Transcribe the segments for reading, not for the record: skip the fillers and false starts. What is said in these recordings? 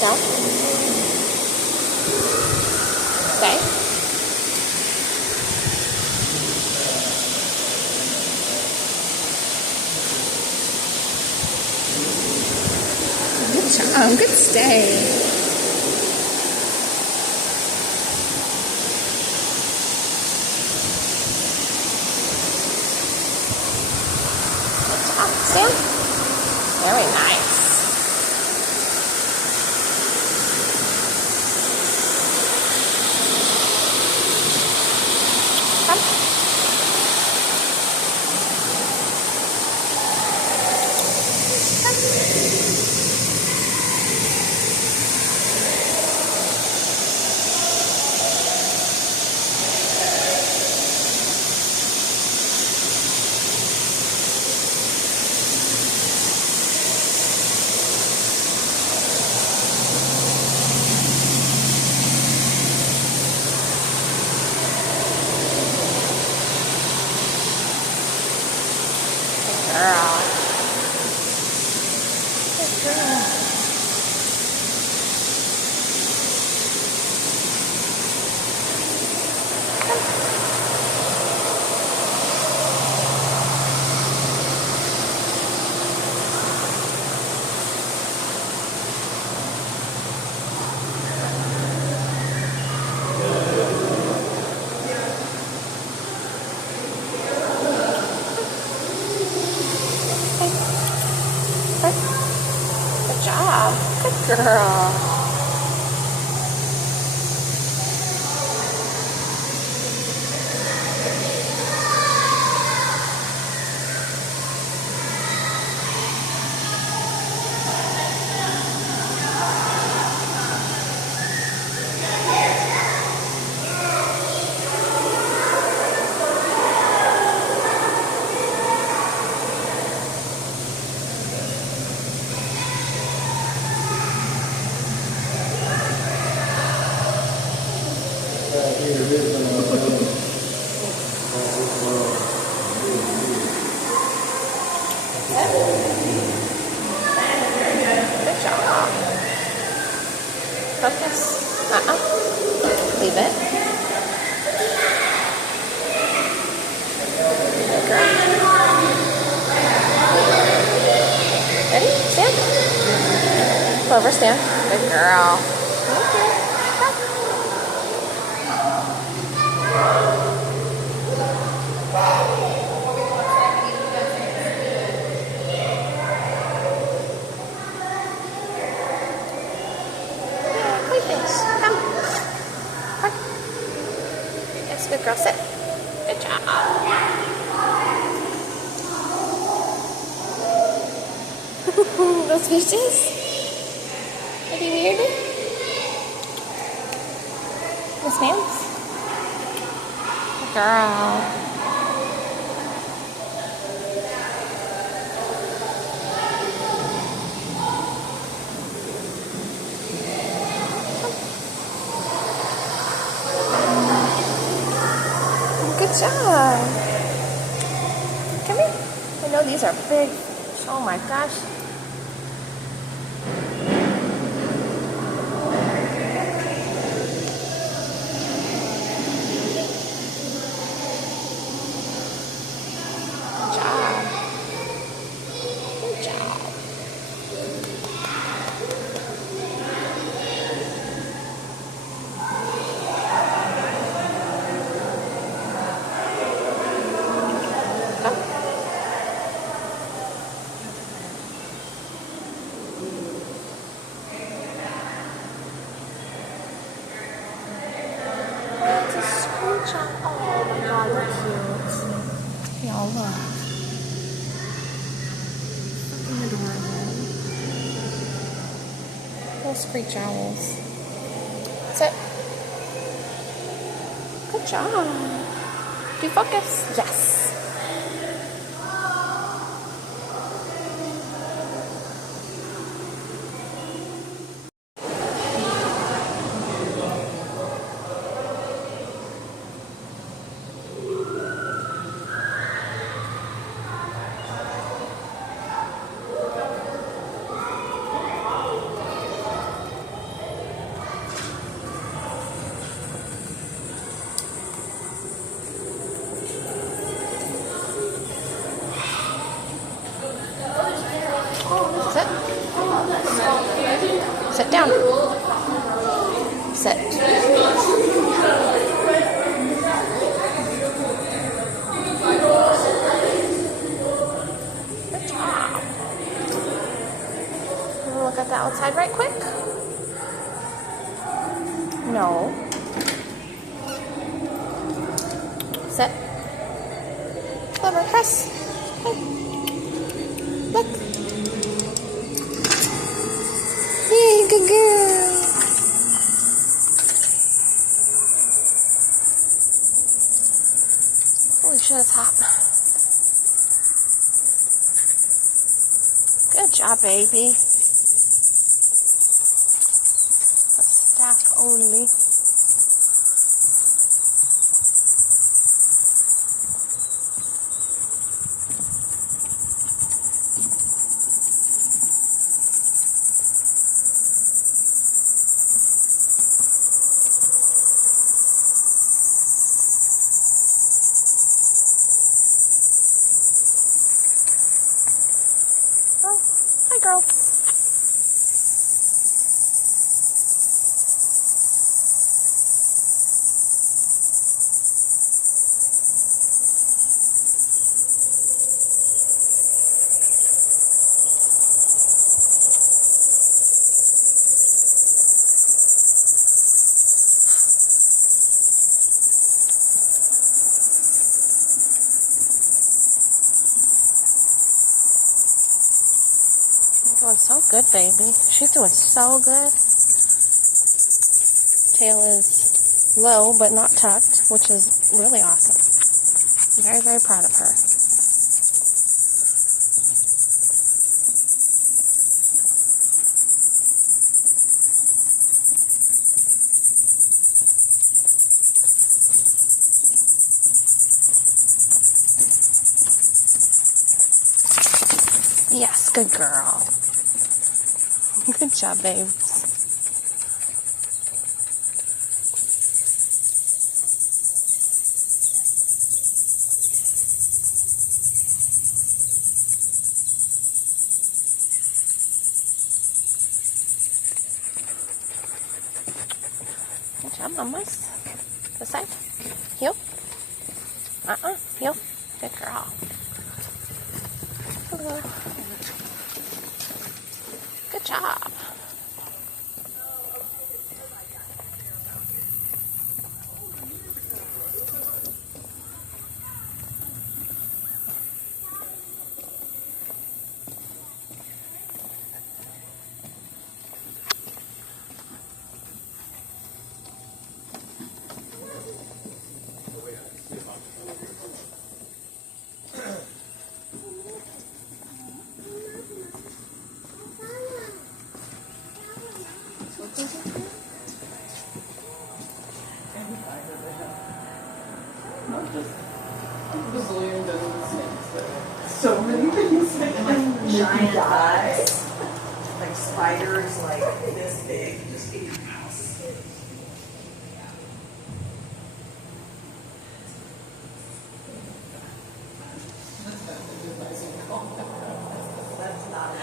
No? Okay. Good job. Good stay. Stand. Very nice. Come. Girl. Good girl. Good job. Good girl. Good job. Focus. Leave it. Good girl. Ready? Stand. Clover, stand. Good girl. Okay. Come. Come. Yes, good girl. Sit. Good job. Those fishes? Are they weird? Yes, ma'am. Good girl. Good job. Come here. I know these are big. Oh my gosh. Good job. Good job. It's a screech on. Oh my god, they're cute. Y'all look. Fucking adorable. Little screech owls. Sit. Good job. Do you focus? Yes. down. Sit. Good job. We'll look at the outside right quick. No. Sit. Clover, press. Hey. Look. Yay, good girl. Holy shit, it's hot. Good job, baby. That's staff only. Oh, hi, girl. Doing so good, baby. She's doing so good. Tail is low but not tucked, which is really awesome. I'm very, very proud of her. Yes, good girl. Good job, babe. Good job, mamas. This side. Heel. Heel. Good girl. Hello. Good job. So many things like giant eyes, like spiders, like this big, just in your house. That's not it.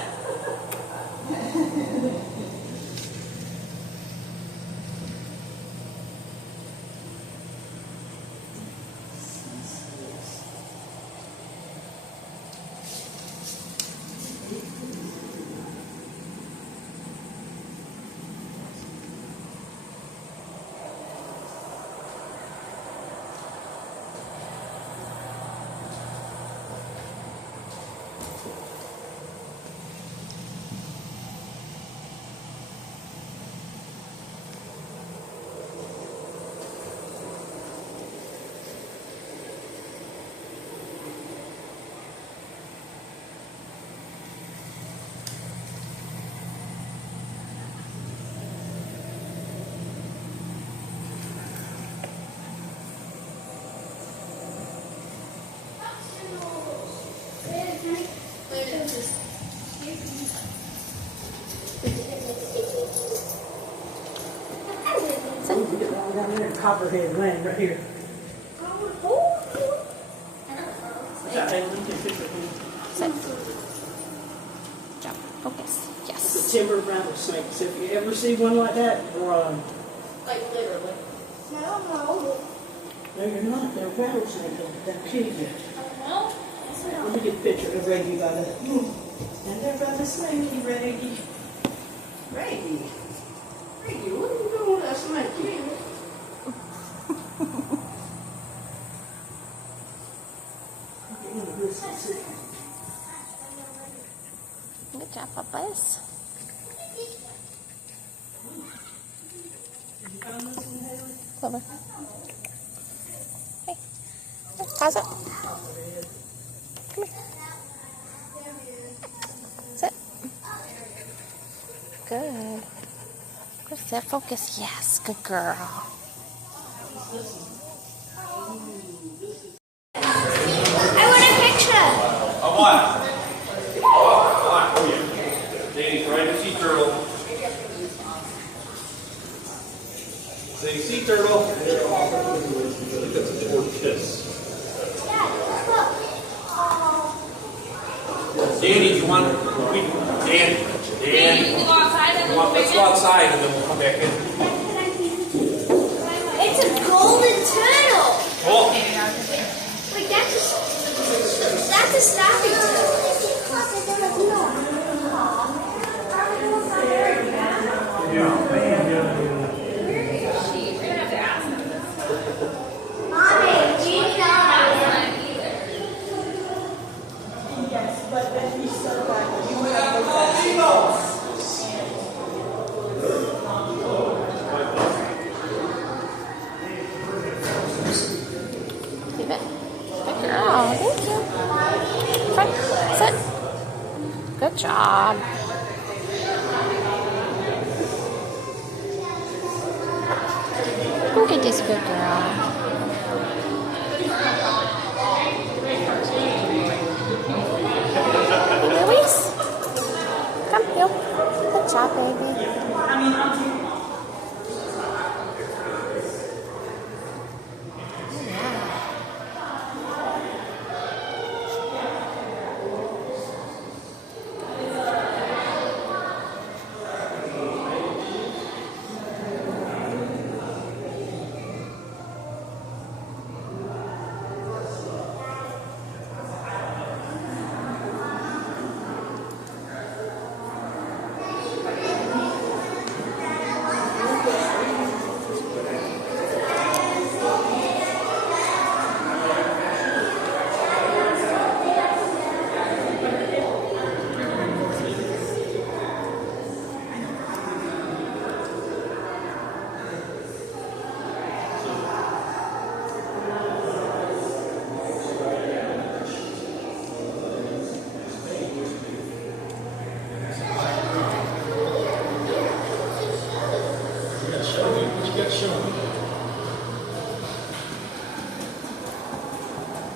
Down there, Copperhead Lane, right here. Sit. Jump. Focus. Yes. timber rattlesnakes. If you ever see one like that, run. Like literally. No, you're not. They're rattlesnakes. They're cute. No. Let me get a picture of Reggie by the. And there by the snakey, Reggie. Reggie, what are you doing with that snakey? Good job, Bubba's. Clover. Hey. Pause it. Come here. Sit. Good. Good. Sit. Focus. Yes. Good girl. I want a picture. Of what? Oh, yeah. Danny's trying to sea turtle. Say sea turtle. That's a short kiss. Danny, do you want? Danny. You can go outside and then Let's go outside and then we'll come back in. it's a golden turtle. Oh. Wait, that's a snapping turtle. Mommy, do you know? Yes, but then he's so bad. Leave it. Good girl. Thank you. Front. Sit. Good job. Look at this good girl. Louise? Come here. Good job, baby.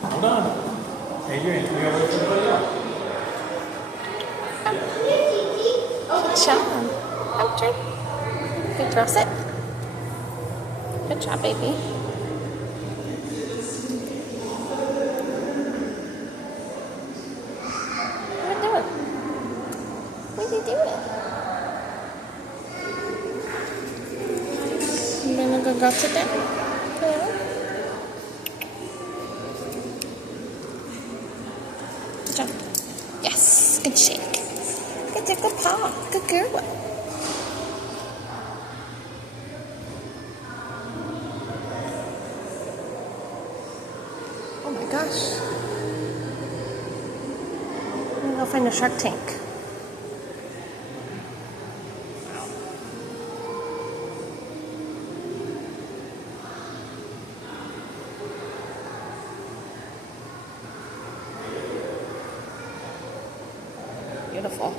Hold on. Hey, you ain't going to let somebody else. Good job. Come, turn. Good girl. Sit. Good job, baby. What are you doing? What are you doing? You gonna go sit down? Yeah. Good job. Yes. Good shake. Good paw. Good girl. Oh my gosh. I'm gonna go find a shark tank. Beautiful.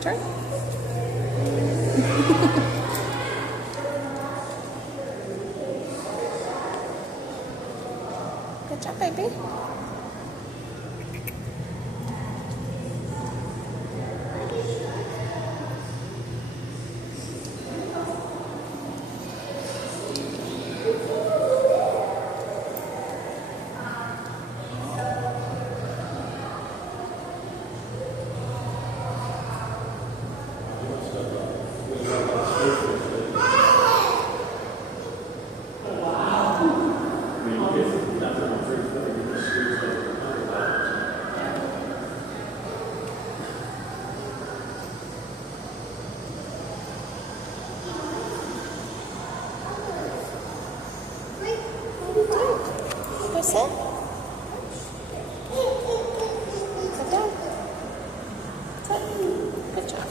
Turn. Good job, baby. Go sit. Sit down. Sit. Good job.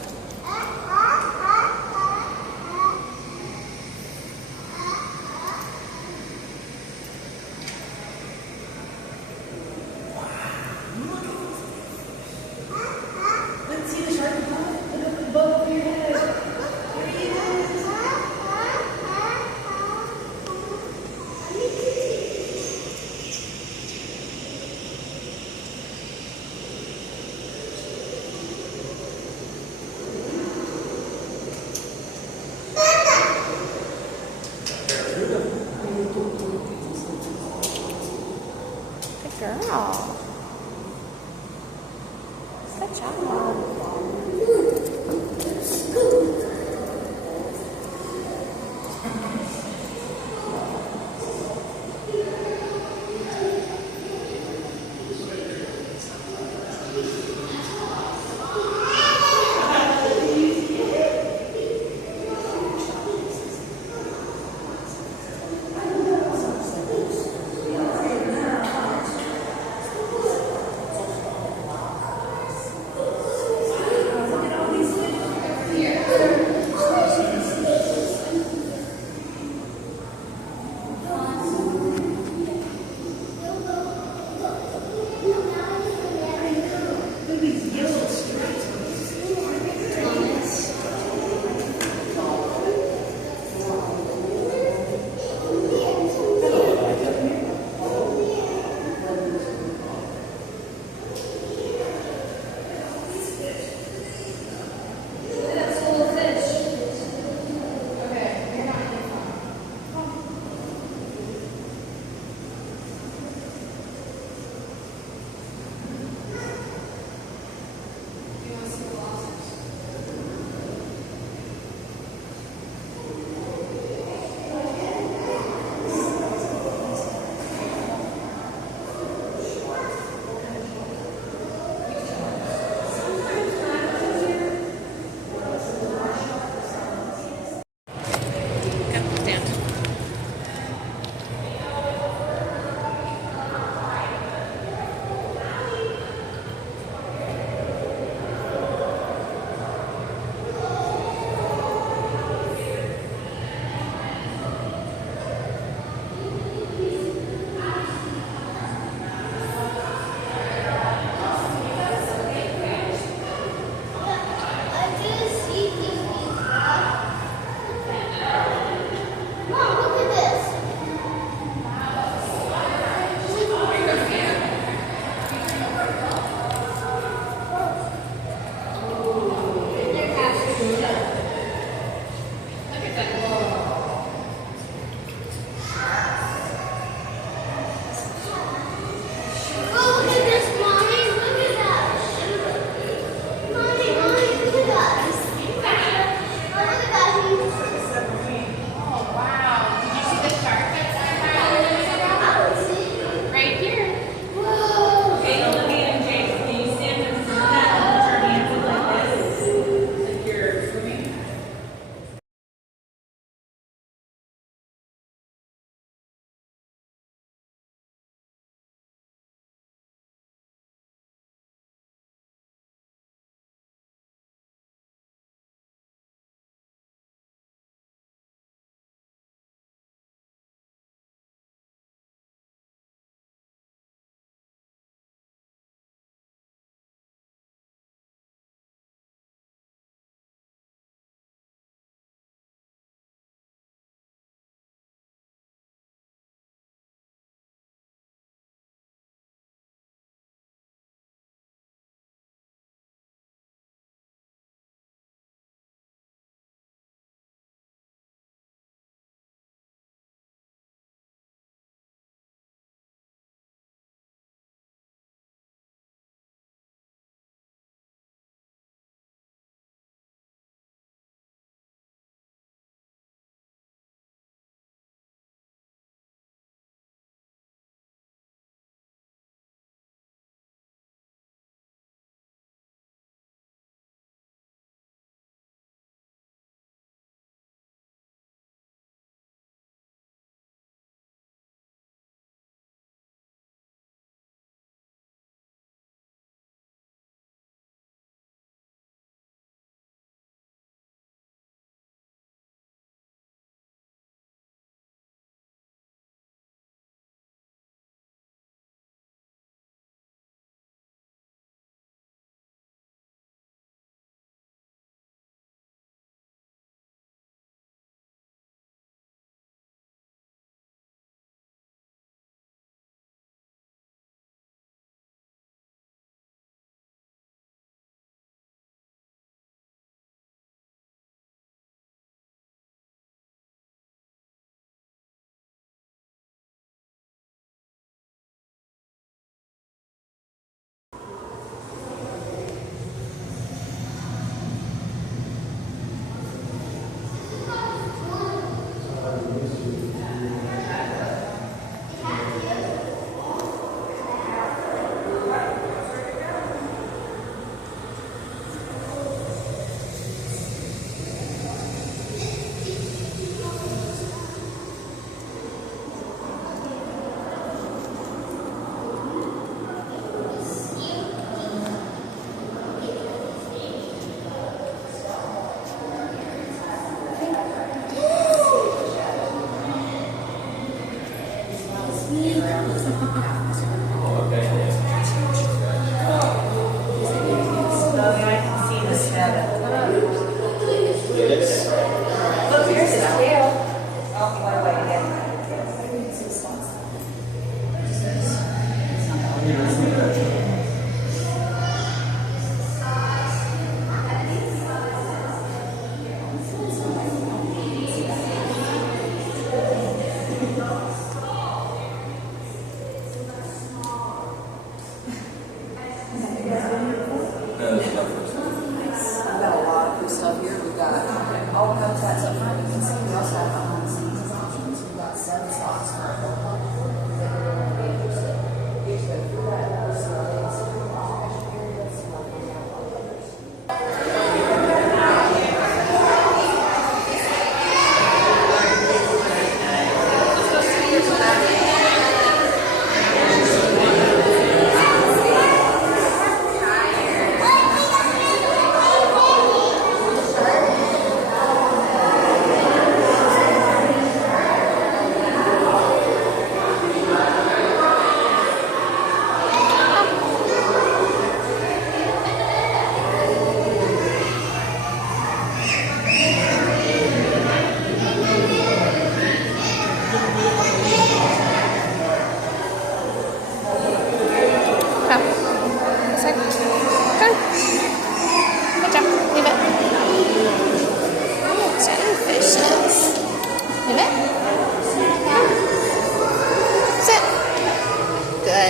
Let's see the shark above. Look up above your head. There he is. Good girl. Good job.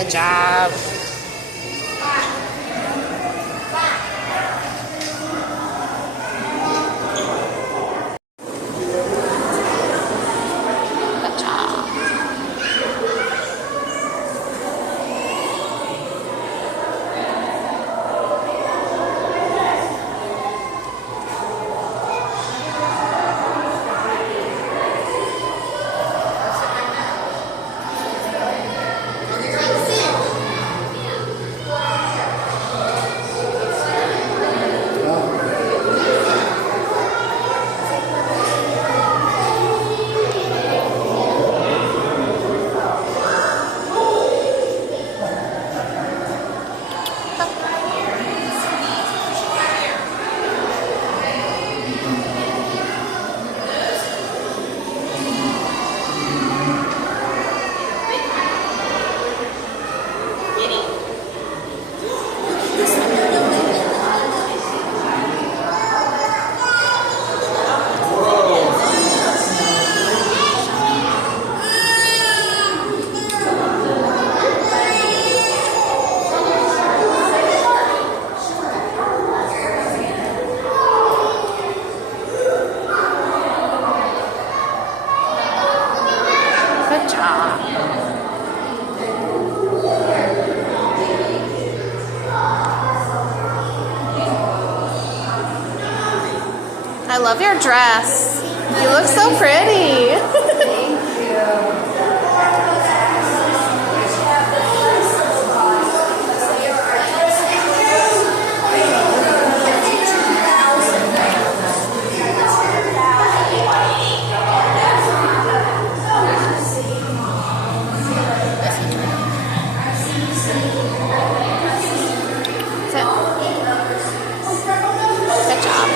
Good job. Good job. Good job. I love your dress. You look so pretty. Good job.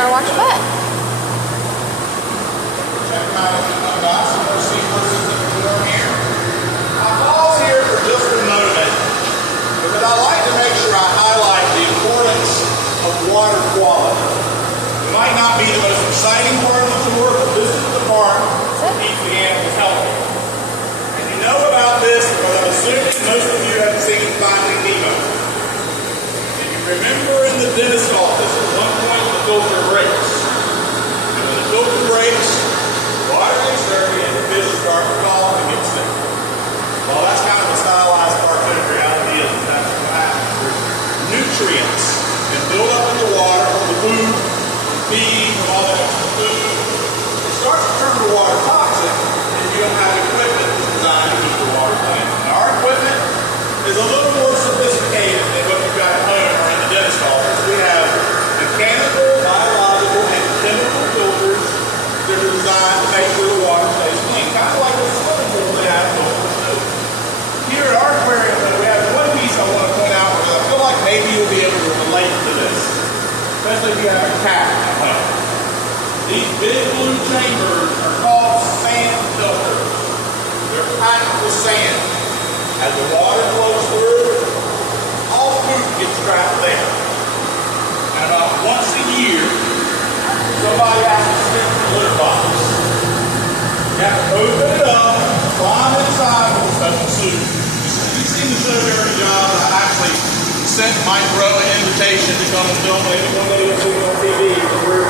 better watch your butt. Check them out if you got some more sea horses that are born here. I pause here for just a moment because I like to make sure I highlight the importance of water quality. It might not be the most exciting part of the tour, but this is the part that keeps the animals healthy. And you know about this because I'm assuming most of you have seen Finding Nemo. If you remember in the dentist office, at one point the filter breaks. And when the filter breaks, water gets dirty and the fish start to cough and get sick. Well, that's kind of a stylized cartoon. The reality is that's what happens. There's nutrients that build up in the water from the food, feed, from all that extra food. It starts to turn the water toxic and you don't have equipment that's designed to keep the water clean. And our equipment is a little more sophisticated than what you've got at home or in the dentist office. We have mechanical, biological, and chemical filters that are designed to make sure the water stays clean. Kind of like the swimming pool they have in the Here at our aquarium, we have one piece I want to point out because I feel like maybe you'll be able to relate to this, especially if you have a cat at home. These big blue chambers are called sand filters. They're packed with sand. As the water flows through, all food gets trapped there. And about once a year, somebody has to stick the litter box. You have to open it up, climb inside with a special suit. You've seen the show Dirty Jobs. I actually sent Mike Rowe an invitation to come and film maybe one day we'll see it on TV. We're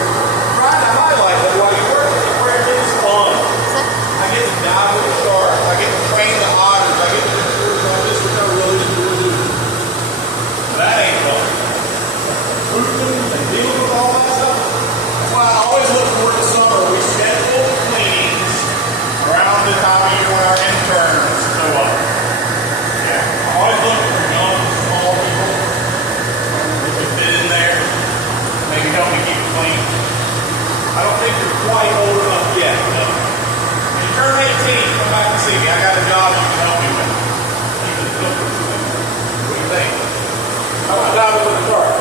trying to highlight that while you work at the aquarium, it's fun. I get to dive with the sharks. I get to train the otters. I get to do tours like this, which I really enjoy doing. That ain't fun. Moving and dealing with all that stuff. That's why I always look forward to summer. We schedule cleanings around the time of year when our interns show up. Yeah, I'm always looking for young, small people who can fit in there, maybe help me keep it clean. I don't think you're quite old enough yet, though. When you turn 18, come back and see me. I got a job you can help me with. Keep the filters clean. What do you think? How about diving with the shark?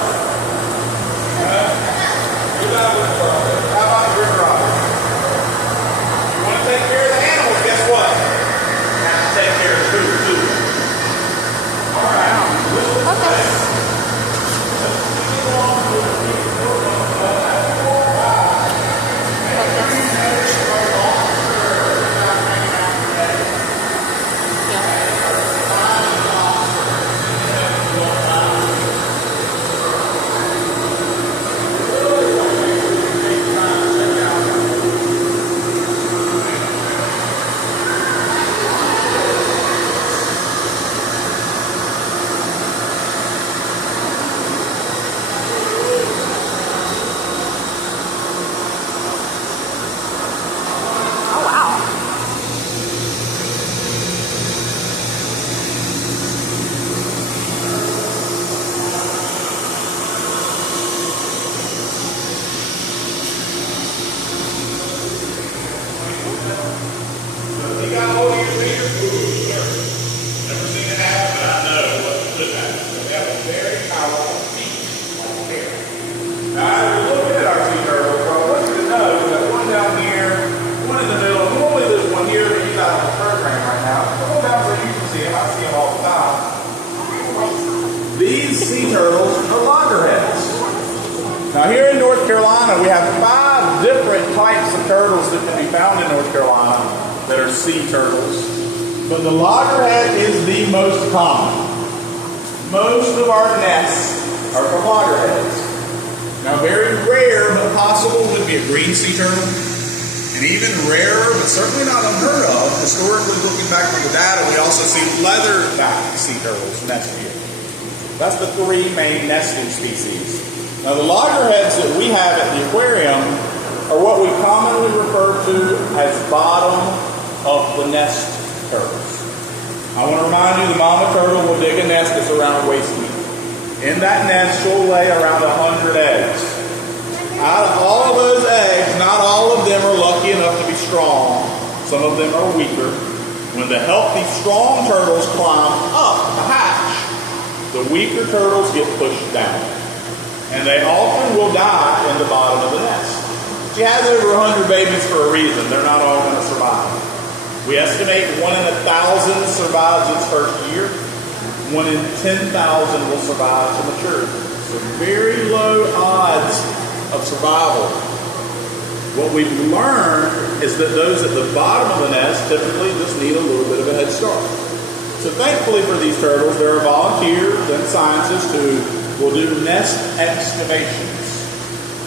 You dive with the shark. How about the river otter? You want to take care of the animals, guess what? You have to take care of the food, too. All right. Okay. These sea turtles are loggerheads. Now here in North Carolina, we have 5 different types of turtles that can be found in North Carolina that are sea turtles. But the loggerhead is the most common. Most of our nests are from loggerheads. Now very rare but possible would be a green sea turtle. And even rarer, but certainly not unheard of, historically looking back from the data, we also see leatherback sea turtles nest here. That's the 3 main nesting species. Now the loggerheads that we have at the aquarium are what we commonly refer to as bottom of the nest turtles. I want to remind you the mama turtle will dig a nest that's around waist deep. In that nest she'll lay around 100 eggs. Out of all of those eggs, not all of them are lucky enough to be strong. Some of them are weaker. When the healthy, strong turtles climb up to hatch, the weaker turtles get pushed down. and they often will die in the bottom of the nest. She has over 100 babies for a reason. They're not all going to survive. We estimate 1 in 1,000 survives its first year. 1 in 10,000 will survive to maturity. So very low odds of survival. What we've learned is that those at the bottom of the nest typically just need a little bit of a head start. So thankfully for these turtles, there are volunteers and scientists who will do nest excavations.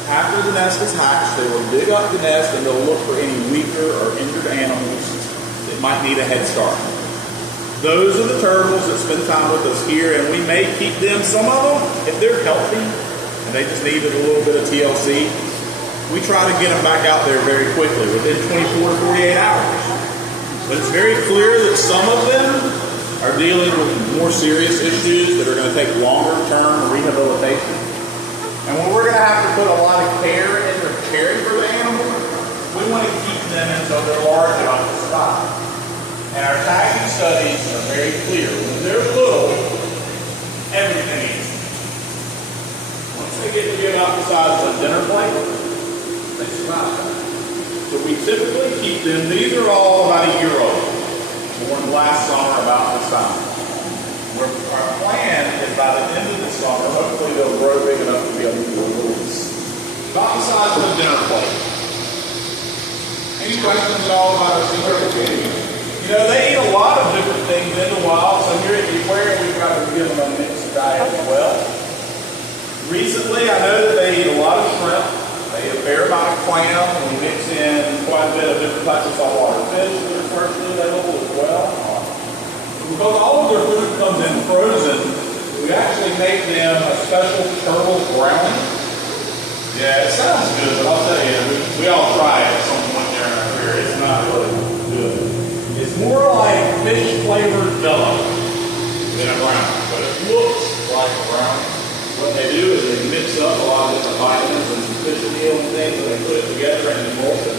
After the nest is hatched, they will dig up the nest and they'll look for any weaker or injured animals that might need a head start. Those are the turtles that spend time with us here, and we may keep them, some of them, if they're healthy and they just needed a little bit of TLC, we try to get them back out there very quickly, within 24 to 48 hours. But it's very clear that some of them are dealing with more serious issues that are going to take longer term rehabilitation. And when we're going to have to put a lot of care into caring for the animal, we want to keep them until they're large enough to survive. And our tagging studies are very clear. When they're little, everything is. Once they get to be about the size of a dinner plate, they survive. So we typically keep them, these are all about a year old. Born last summer about this time. Our plan is by the end of the summer, hopefully they'll grow big enough to be able to do release. About the size of a dinner plate. Any questions at all about our sea turtle baby? You know, they eat a lot of different things in the wild, so here at the aquarium we've got to give them a mixed diet as well. Recently, I know that they eat a lot of shrimp. They eat a fair amount of clam, and we mix in quite a bit of different types of saltwater fish that are commercially available as well. Because all of their food comes in frozen, we actually make them a special turtle brownie. Yeah, it sounds good, but I'll tell you, we all try it at some point during our career. It's not really good. It's more like fish-flavored jello than a brownie, but it looks like a brownie. What they do is they mix up a lot of different vitamins and some fish meal and things, and they put it together and emulse it.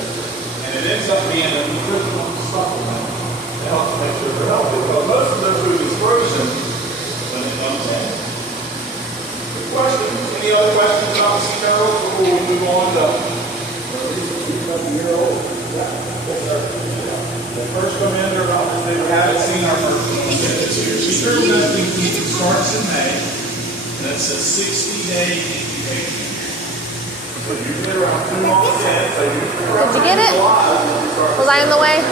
And it ends up being a nutritional supplement to help make sure they're healthy. Because most of their food is frozen when it comes in. Good questions? Any other questions about sea turtles before we move on to a year old? Yeah. They first come in, they're about, they haven't seen our first one yet this year. Sea turtle nesting season starts in May. That's a 60-day incubation. So usually around 2 months in. So usually around Did you get it? Was I in the way?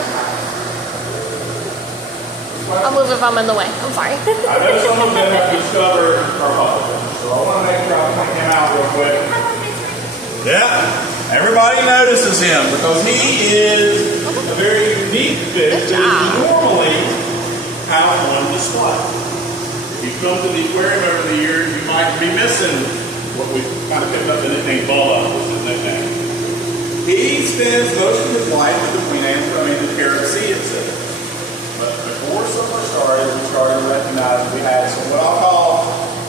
I'll move if I'm in the way. I'm sorry. I know some of them have discovered our puppet, so I want to make sure I point him out real quick. Yeah, everybody notices him because he is a very unique fish that is normally out on display. If you've come to the aquarium over the years, you might be missing what we've kind of picked up the nickname Bubba, which is his nickname. He spends most of his life between the Caribbean Sea itself. But before summer started, we started to recognize we had some what I'll call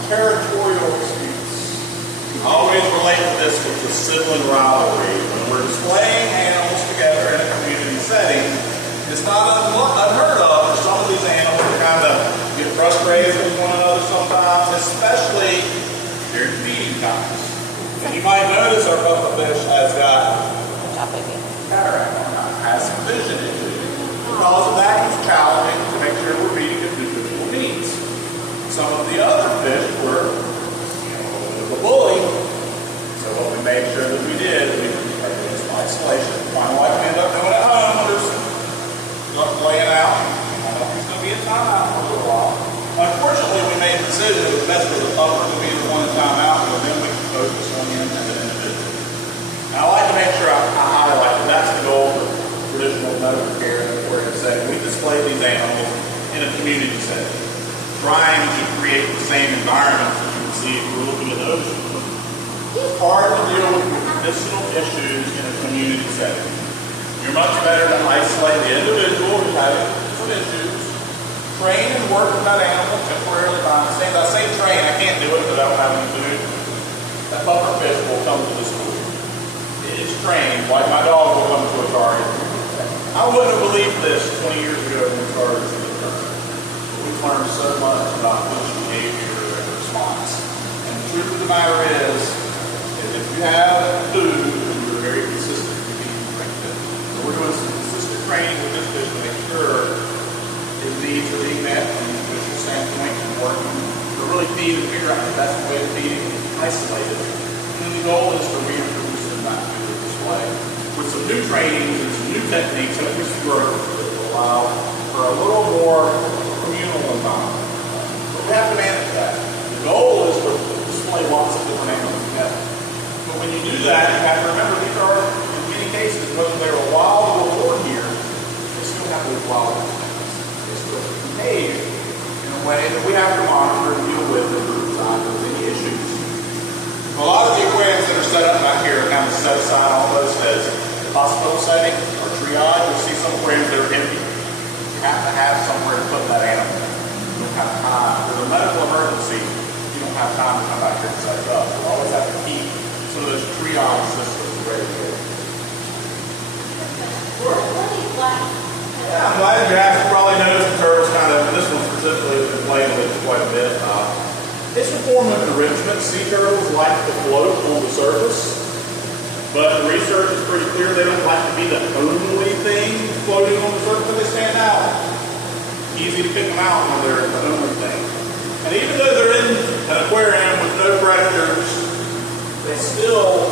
territorial disputes. I always relate to this with the sibling rivalry. When we're displaying animals together in a community setting, it's not unheard of for some of these animals to kind of get frustrated with one another sometimes, especially during feeding times. And you might notice our pufferfish has got cataract on it, has some vision issues. Because of that, he's challenging to make sure we're meeting his nutritional needs. Some of the other fish were, a little bit of a bully. So what we made sure that we did, we started doing some isolation. Kind of like we end up doing at home when there's laying out. I know he's going to be in timeout for a little while. Unfortunately, we made the decision it was best for the puffer to be the one in timeout, and then we can focus on him as an individual. And I like to make sure I highlight that that's the goal for traditional medical care in the aquarium setting. We display these animals in a community setting, trying to create the same environment that you can see if we're looking at the ocean. It's hard to deal with medicinal issues in a community setting. You're much better to isolate the individual who's having some issues, train and work with that animal temporarily by the same. I say train, I can't do it because I don't have any food. That pufferfish will come to the school. It's trained, like my dog will come to a target. I wouldn't have believed this 20 years ago when we started seeing turtles. We've learned so much about fish behavior and response. And the truth of the matter is, training with this fish to make sure his needs are being met from a nutritional standpoint and working to really feed and figure out the best way to feed him and isolate it. And then the goal is to reintroduce him back to the display with some new trainings and some new techniques that we growth that will allow for a little more communal environment. But we have to manage that. The goal is to display lots of different animals together. But when you do that, you have to remember these are, in many cases, whether they were wild or born here, they still have to be wild. They still behave in a way that we have to monitor and deal with and decide if there's any issues. A lot of the aquariums that are set up back here are kind of set aside almost as hospital setting or triage. You'll see some aquariums that are empty. You have to have somewhere to put that animal. You don't have time. If there's a medical emergency, you don't have time to come back here and set it up. You always have to keep some of those triage systems ready to go. Sure. Yeah, I'm glad you asked. You probably noticed the turtles kind of, this one specifically has been playing with it quite a bit. It's a form of enrichment. Sea turtles like to float on the surface, but the research is pretty clear they don't like to be the only thing floating on the surface, but they stand out. Easy to pick them out when they're the only thing. And even though they're in an aquarium with no predators, they still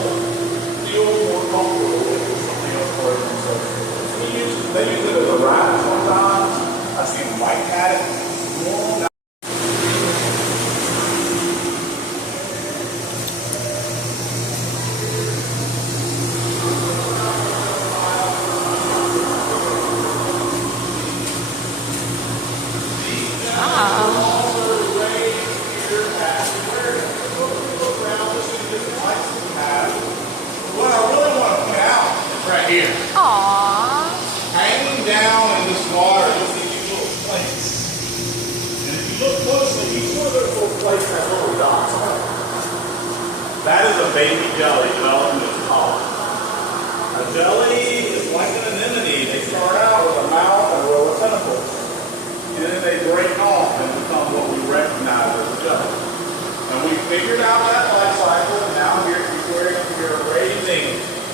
feel more comfortable with something else floating on the surface. They use it as a raft sometimes. I've seen them bite at it. What I really want to point out is right here. Aww. Hanging down in this water, you'll see these little plates. And if you look closely, each one of those little plates has little dots on it. That is a baby jelly developing its collar. A jelly is like an anemone. They start out with a mouth and a row of tentacles. And then they break off and become what we recognize as a jelly. And we figured out that life cycle, and now here at the aquarium we are raising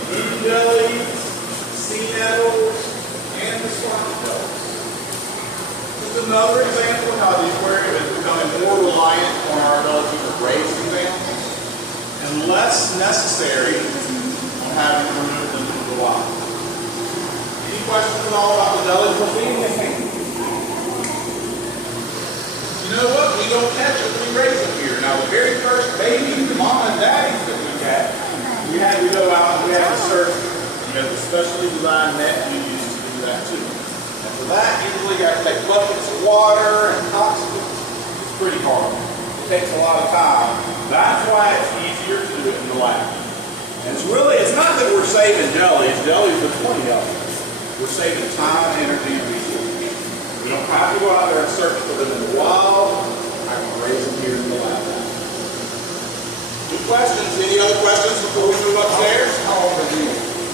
moon jellies, sea nettles, and the slime jellies. Just another example of how the aquarium is becoming more reliant on our ability to raise these animals and less necessary on having to remove them from the wild. Any questions at all about the jellies we're feeding? You know what? We don't catch them, we raise them here. Now the very first babies, the mama and daddies that we catch, we had to go out and we had to search. You know, the specially designed net we use to do that too. And for that, usually you have to take buckets of water and oxygen. It's pretty hard. It takes a lot of time. That's why it's easier to do it in the lab. And it's not that we're saving jellies. Jellies, there's plenty of them. We're saving time, energy, and resources. We don't have to go out there and search for them in the wild. I can raise them here in the lab. Good questions. Any other questions before we move upstairs? How old are you?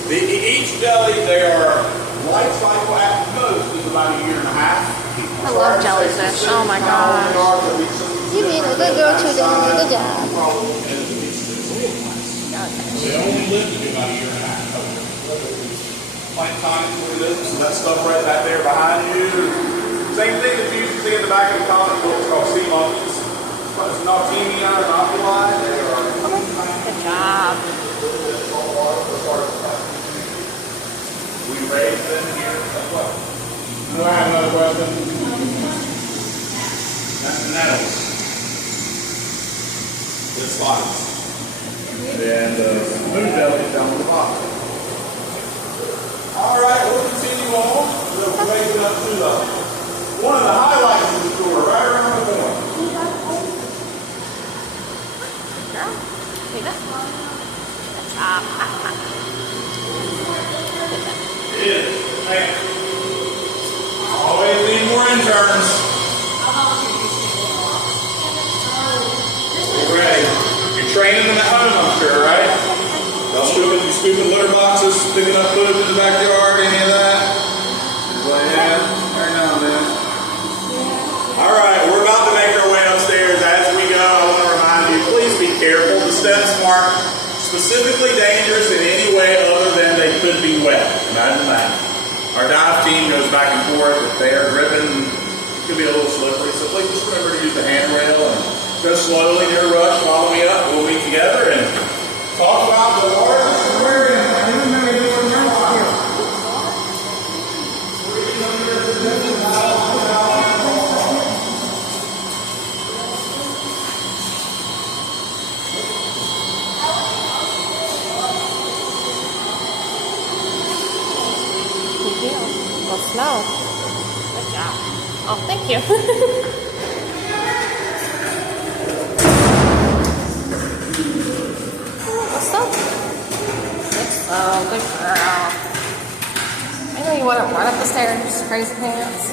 Each jelly, they are life cycle at most is about a year and a half. I love jellyfish. Oh my gosh. You being a good girl too, doing a good job. They only live to be about a year and a half. Planktonic is what it is. So that stuff right back there behind you. Same thing that you used to see in the back of the comic books called sea monkeys. It's Nautimia or Nautili. They are Good job. we raise them here as well. Do I have another question? That's the nettles. The spots. And the moon jelly down the bottom. All right, we'll continue on. We'll make it up to the one of the highlights of the tour, right around the corner. Girl, leave it. Stop. It is. Man. Always need more interns. Get ready. You're training them at home, I'm sure, right? Y'all scooping litter boxes, picking up food in the backyard, any of that? Well, yeah, every now and then. All right, we're about to make our way upstairs. As we go, I want to remind you, please be careful. The steps aren't specifically dangerous in any way other than they could be wet. Imagine that. Our dive team goes back and forth. If they are driven, it could be a little slippery. So please just remember to use the handrail and go slowly, near rush. Follow me up. We'll meet together and talk about the largest aquarium. I remember doing last year. Go slow. Good job. Oh, thank you. Go slow. Good slow. Good girl. I know you want to run up the stairs, crazy pants.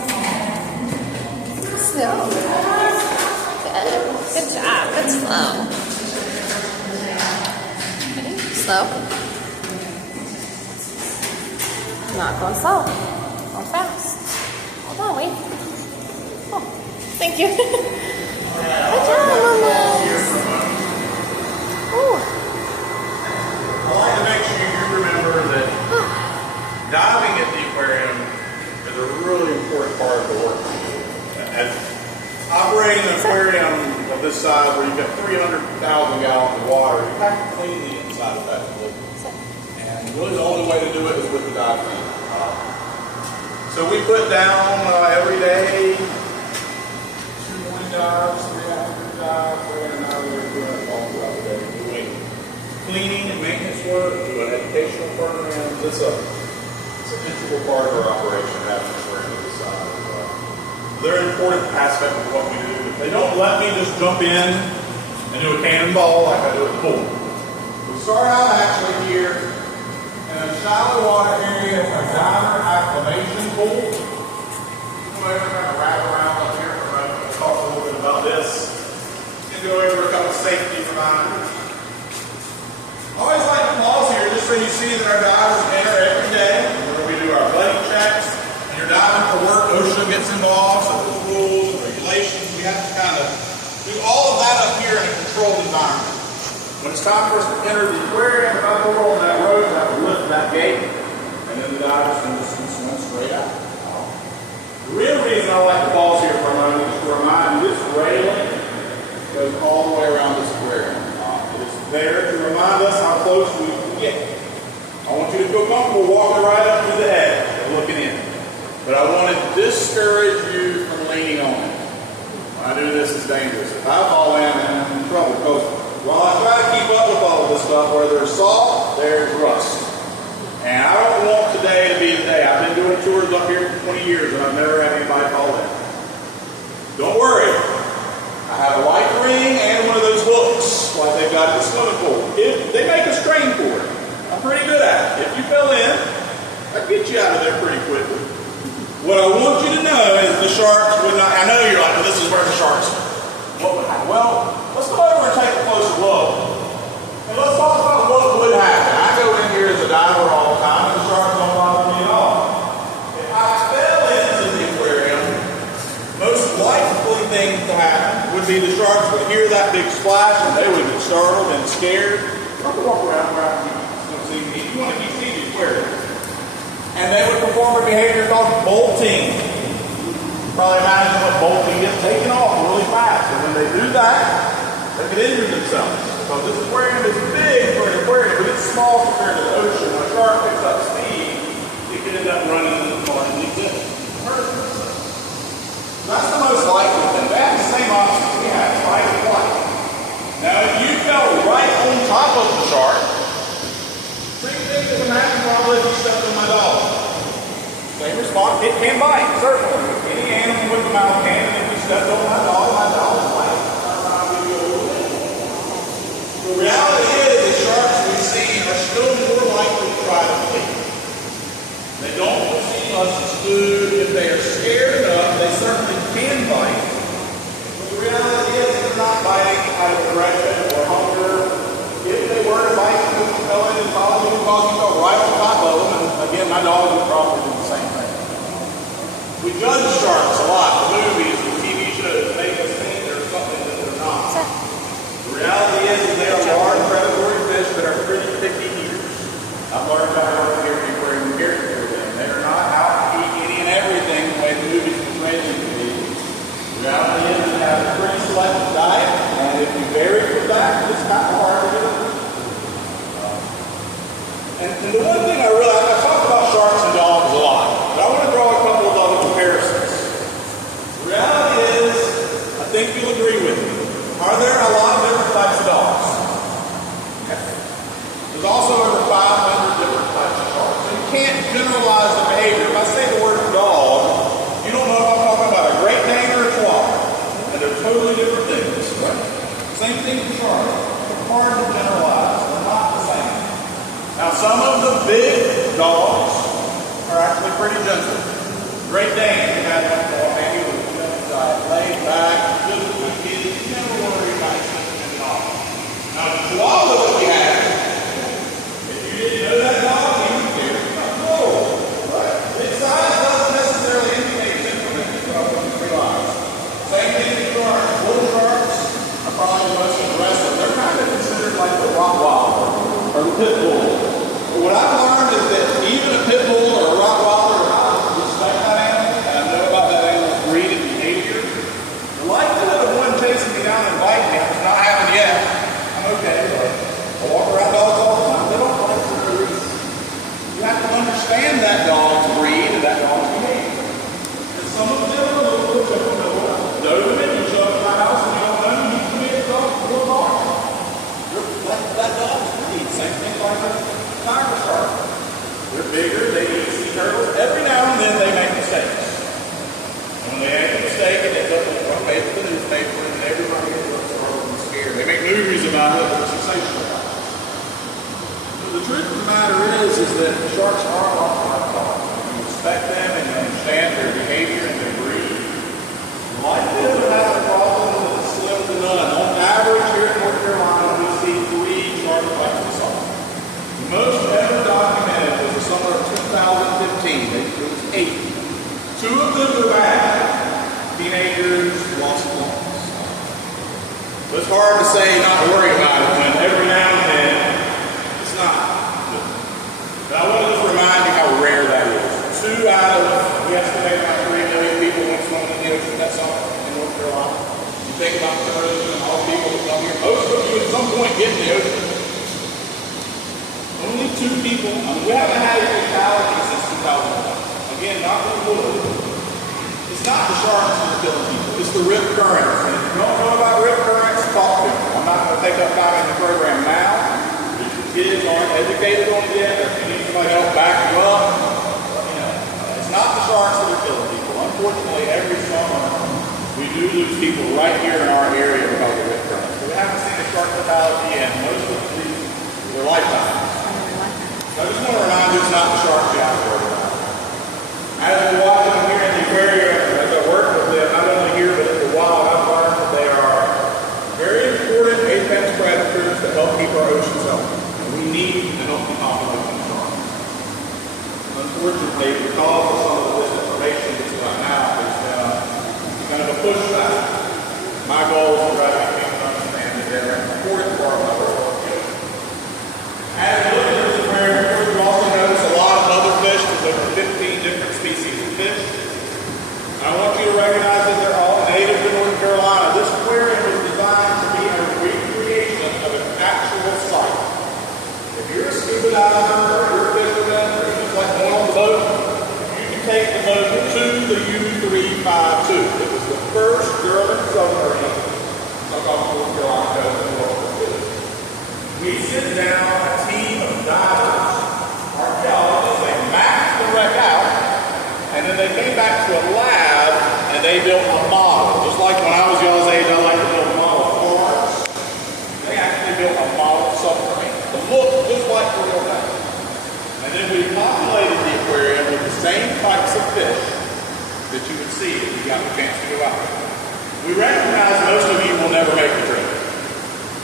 Slow. Good. Good job. Good slow. Okay. Slow. Not going slow. Going fast. Hold on, wait. Oh, thank you. Good job, Mama. Ooh. I like to make sure you remember that diving at the aquarium is a really important part of the work. As operating an aquarium of this size where you've got 300,000 gallons of water, you have to clean the inside of that facility. And really the only way to do it is with the dive team. So we put down every day 2 morning dives, 3 afternoon dives, 3 and an hour doing all throughout the day. Doing cleaning and maintenance work, doing educational programs. It's an integral part of our operation having an aquarium of this size. They're an important aspect of what we do. They don't let me just jump in and do a cannonball like I do at the pool. We start out actually here in a shallow water area, a diver acclimation pool. Go over and kind of wrap around up here for a moment. We'll talk a little bit about this and go over a couple safety reminders. I always like to pause here just so you see that our divers enter every day where we do our buddy checks. And you're diving for work, OSHA gets involved, so there's rules and regulations. We have to kind of do all of that up here in a controlled environment. When it's time for us to enter the aquarium, if I go on that road, I have to lift that gate, and then the divers can just swim straight out. The real reason I like to pause here for a moment is to remind you this railing goes all the way around this aquarium. It is there to remind us how close we can get. I want you to feel comfortable walking right up to the edge and looking in. But I want to discourage you from leaning on it. When I do this, it's dangerous. If I fall in, then I'm in trouble. Because while I try to keep up with all of this stuff, where there's salt, there's rust. And I don't want today to be the day. I've been doing tours up here for 20 years and I've never had anybody fall in. Don't worry. I have a life ring and one of those hooks like they've got at the swimming pool. They make us train for it. I'm pretty good at it. If you fell in, I'll get you out of there pretty quickly. What I want you to know is the sharks would not, I know you're like, well, this is where the sharks are. What would happen? Well, let's go over and take a closer look. And let's talk about what would happen. I go in here as a diver all the time, and the sharks don't bother me at all. If I fell into the aquarium, most likely thing to happen would be the sharks would hear that big splash, and they would get startled and scared. I'm going to walk around where I can see me. You want to keep seeing the aquarium. And they would perform a behavior called bolting. Probably imagine what bolting gets taken off really fast. And when they do that, they could injure themselves. Because this aquarium is big for an aquarium, but it's small compared to the ocean. When a shark picks up speed, it could end up running into the water and exist. That's the most likely thing. They have the same options we have, fight or flight. Now, if you fell right on top of the shark, three things that would happen probably if you stepped on my dog. Same response. It can bite, certainly. Any animal with a mouth can, and if you stepped on my dog will bite. The reality is the sharks we see are still more likely to try to flee. They don't see us as food. If they are scared enough, they certainly can bite. But the reality is they're not biting out of aggression or hunger. If they were to bite, you would go in and follow you because you go right on top of them. And again, my dog would probably do the same thing. We judge sharks a lot. The movies, the TV shows make us think they're something that they're not. The reality is that they are large predatory fish that are pretty picky eaters. I've learned about how to get aquarium character. They are not out dogs are actually pretty gentle. Great Dane, you had one for maybe was laid back, good with kids, you never worry about something at all. Now the Chihuahua that we have, if you didn't know that dog, he was very cool. Right? Its size doesn't necessarily indicate temperament, is what I want you to realize. Same thing with sharks. Little sharks are probably the most aggressive. They're kind of considered like the Rottweiler or the Pit Bull. But what I've learned is that even a Pit Bull or a Rottweiler, respect that animal, and I know about that animal's breed and behavior. The likelihood of one chasing me down and biting me, it's not happened yet. I'm okay, but I walk around dogs all the time. They don't bite for no reason. You have to understand that dog's breed and that dog's behavior. And some of them are a little bit different. Doberman, you show up at my house and you don't know, you can be a dog, real dog. That dog's breed. Same thing like a tiger shark. They're bigger, they eat sea turtles. Every now and then they make mistakes. And when they make a mistake, it ends up in the front page of the newspaper, and everybody gets scared. They make movies about it, but it's sensational. But the truth of the matter is that sharks are a lot like dogs. You respect them and you understand their behavior and their breed. The likelihood of having a problem is slim to none. On average, here in North Carolina, we see 3 shark bites a summer. The most ever documented was the summer of 2015. It was 8. 2 of them were bad. Teenagers lost lungs. It's hard to say not to worry about it when every now and then it's not. But I want to just remind you how rare that is. 2 out of, we estimate about 3 million people went swimming in the ocean that summer in North Carolina. You think about tourism and all the people that come here. Most of you at some point get in the ocean. Only 2 people. I mean, we haven't had a fatality since 2001. Again, not the wood. It's not the sharks that are killing people. It's the rip currents. And if you don't know about rip currents, talk to me. I'm not going to take up time in the program now. If the kids aren't educated on it yet, or if you need somebody else back you up, it's not the sharks that are killing people. Unfortunately, every summer we do lose people right here in our area because of rip currents. We haven't seen a shark fatality in most of their lifetime. So I just want to remind you it's not the sharks you have to worry about. As we're watching here in the aquarium, as I work with them, not only here but in the wild, I've learned that they are very important apex predators that help keep our oceans healthy. And we need a healthy population of sharks. Unfortunately, because of some of the disinformation that's going out, there's been kind of a pushback. My goal is to try to make people understand that they're an important part of our world. As we look at this aquarium, you also notice a lot of other fish. There's over 15 different species of fish. I want you to recognize that they're all native to North Carolina. This aquarium was designed to be a recreation of an actual site. If you're a scuba diver, or you're a fisherman, or you're just like going on the boat, you can take the boat to the U-352. It was the first German submarine stuck off North Carolina coast in World War II. We sit down a team of divers, archaeologists, they mapped the wreck out, and then they came back to a lab and they built a model. Just like when I was y'all's age, I like to build a model of cars. They actually built a model submarine to look just like the real thing. And then we populated the aquarium with the same types of fish that you would see if you got the chance to go out. We recognize most of you will never make the trip.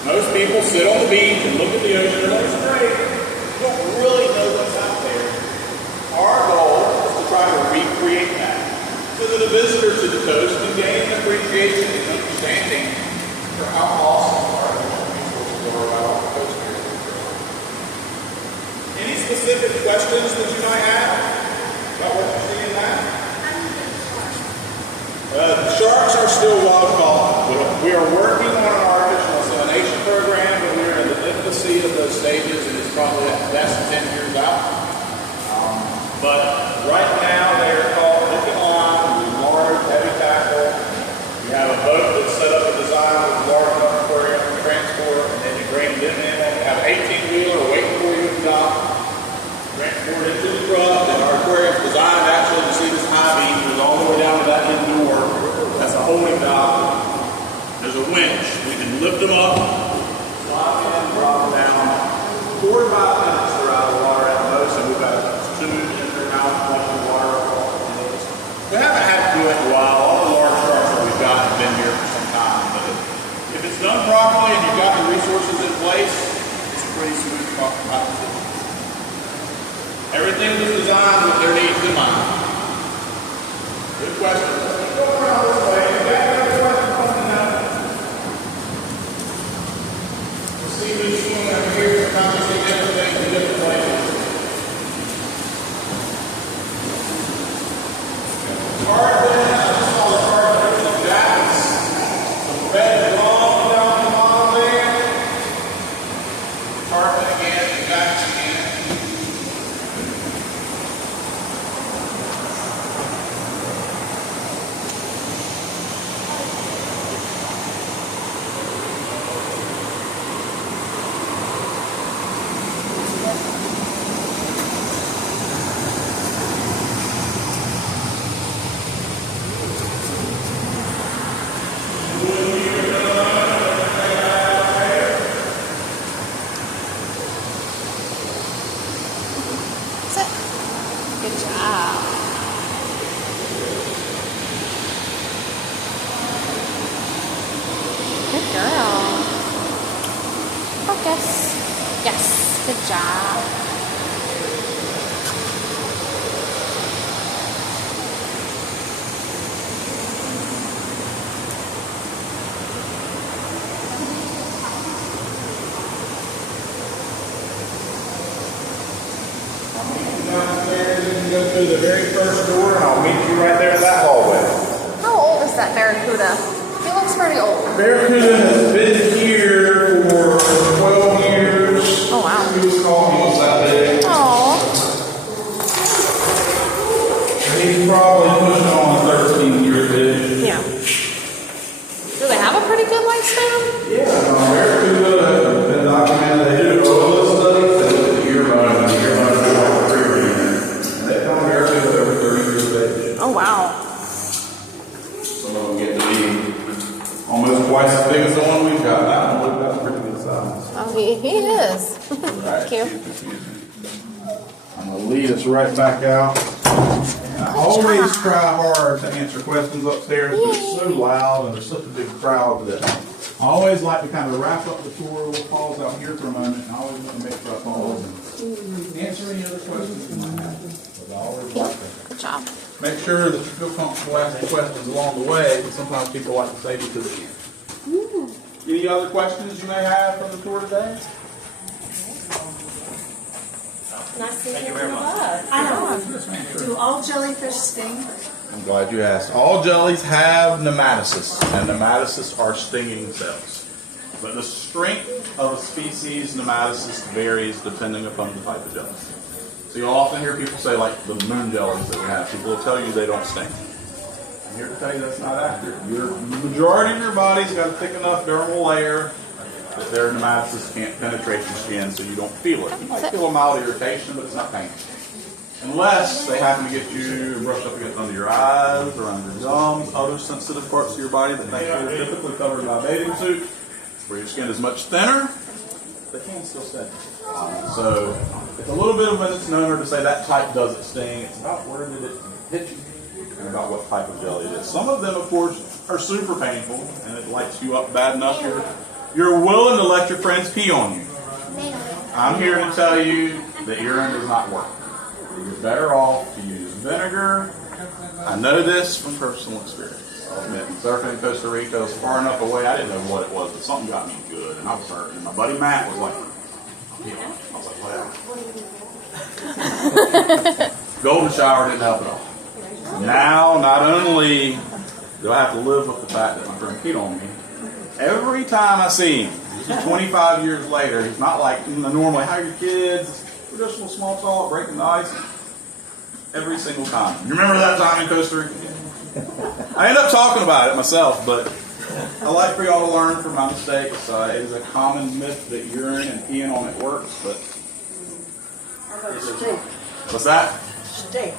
Most people sit on the beach and look at the ocean and it's great. You don't really know what's out there. Our goal is to try to recreate that so that a visitor to the coast can gain an appreciation and understanding for how awesome our natural resources are around the coast here. Any specific questions that you might have about what you see in that? The sharks are still wild caught. We are working on an artificial insemination program, but we're in the infancy of those stages, and it's probably at best 10 years out. But right now they are called looking on with large, heavy tackle. You have a boat that's set up and designed with large enough aquarium for transport, and then you bring them in. You have an 18-wheeler waiting for you at the dock. Transport into the truck, and our aquarium is designed actually to see this high beam goes all the way down to that end door. That's a holding dock. There's a winch. We can lift them up, slide them in, drop them down. 4 to 5 minutes they're out of the water at the most, and we've got Everything was designed with their needs in mind. Good question. Let's go around this way. You got another question coming up. We'll see who's swimming over here. Sometimes you see different things in different places. Tarpon, I just saw the tarpon with jacks. The red long down the bottom there. Tarpon again, the jacks again. Sit. Good job. Good girl. Focus. Yes. Good job. Downstairs, you can go through the very first door, and I'll meet you right there in that hallway. How old is that barracuda? He looks pretty old. Barracuda has been here for 12 years. Oh, wow. He was called, he was that big. Aww. He's probably pushing on 13 years old. Yeah. Do they have a pretty good lifespan? Yeah, Barracuda has been documented. They did a couple of studies. They looked at the earbone, and the earbone was all free. And they found Barracuda over 30 years of age. Oh, wow. Some of them get to be almost twice as big as the one we've got now. Look, that's pretty good size. Oh, he is. Right. Cute. I'm going to lead us right back out. And I always try hard to answer questions upstairs, but it's so loud and there's such a big crowd that I always like to kind of wrap up the tour. We'll pause out here for a moment, and I always want to make sure I pause and answer any other questions you might have. But I always like to Good job. make sure that you feel comfortable asking questions along the way, but sometimes people like to save it to the end. Any other questions you may have from the tour today? Nice to meet you. very much. I know. Do all jellyfish sting? I'm glad you asked. All jellies have nematocysts, and nematocysts are stinging cells. But the strength of a species nematocyst varies depending upon the type of jelly. So you'll often hear people say, like the moon jellies that we have, people will tell you they don't sting. I'm here to tell you that's not accurate. The majority of your body's got a thick enough dermal layer that their nematocysts can't penetrate your skin, so you don't feel it. You might feel a mild irritation, but it's not painful. Unless they happen to get you brushed up against under your eyes, around your gums, other sensitive parts of your body that thankfully are typically covered by a bathing suit, where your skin is much thinner, they can still sting. So it's a little bit of a misnomer to say that type doesn't sting. It's about where did it hit you and about what type of jelly it is. Some of them, of course, are super painful, and it lights you up bad enough you're willing to let your friends pee on you. I'm here to tell you that urine does not work. You're better off to use vinegar. I know this from personal experience. I'll admit, surfing in Costa Rica was far enough away, I didn't know what it was, but something got me good, and I was hurt. And my buddy Matt was like, I was like, whatever. Golden shower didn't help at all. Now, not only do I have to live with the fact that my friend peed on me, every time I see him, 25 years later, he's not like normally, how are your kids? We're just a little small talk, breaking the ice. Every single time. You remember that time in Costa Rica? I end up talking about it myself, but I like for y'all to learn from my mistakes. It is a common myth that urine and peeing on it works, but what's that? Steak.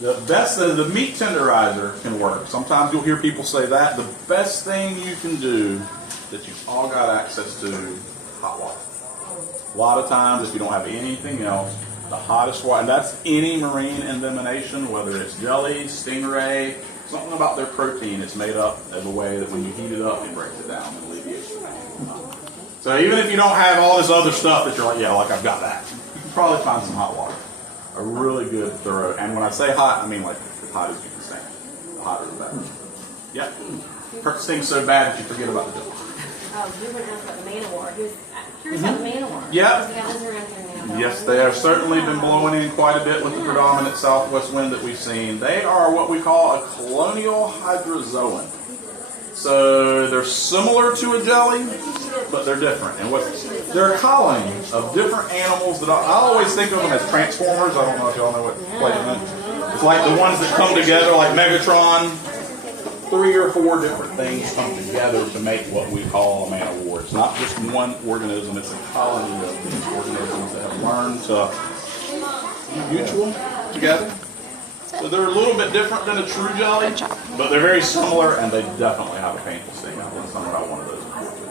The best, the meat tenderizer can work. Sometimes you'll hear people say that. The best thing you can do that you've all got access to, hot water. A lot of times, if you don't have anything else, the hottest water, and that's any marine envenomation, whether it's jelly, stingray, something about their protein is made up in a way that when you heat it up, it breaks it down and alleviates the pain. So even if you don't have all this other stuff that you're like, yeah, like I've got that, you can probably find some hot water. A really good, thorough, and when I say hot, I mean like as hot as you can stand. The hotter the better. Yep. Hurt stings so bad that you forget about the bill. Oh, you were going to ask about the man award. He was curious about the man award. Yep. The guys around here now. Yes, they have certainly been blowing in quite a bit with the predominant southwest wind that we've seen. They are what we call a colonial hydrozoan. So they're similar to a jelly, but they're different. And they're a colony of different animals that I always think of them as transformers. I don't know if y'all know what play it meant. It's like the ones that come together like Megatron. 3 or 4 different things come together to make what we call a man of war. It's not just one organism, it's a colony of these organisms that have learned to be mutual together. So they're a little bit different than a true jelly, but they're very similar, and they definitely have a painful sting. I've done something about one of those before too.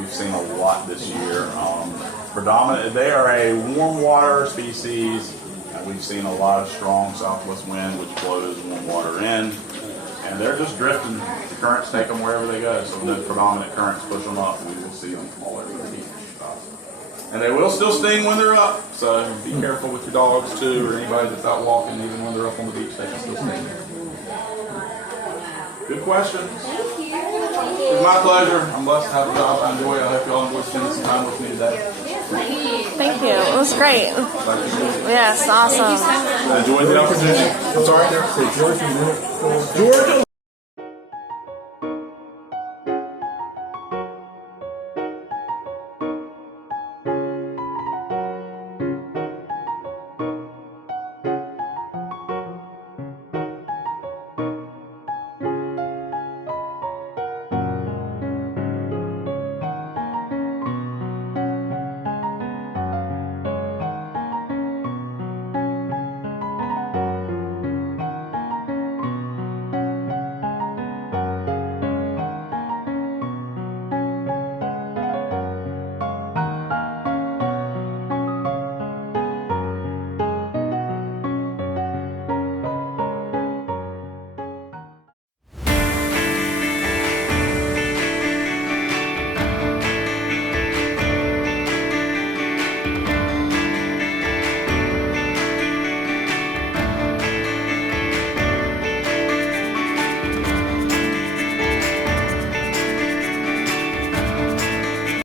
We've seen a lot this year. Predominant, they are a warm water species, and we've seen a lot of strong southwest wind, which blows warm water in, and they're just drifting. The currents take them wherever they go, so when the predominant currents push them up, we will see them all over the beach. And they will still sting when they're up, so be careful with your dogs too, or anybody that's out walking, even when they're up on the beach, they can still sting. Good question. Thank you. It's my pleasure. I'm blessed to have a job I enjoy. I hope you all enjoy spending some time with me today. Thank you. It was great. Yes, awesome. Enjoy the opportunity. I'm sorry. Georgia.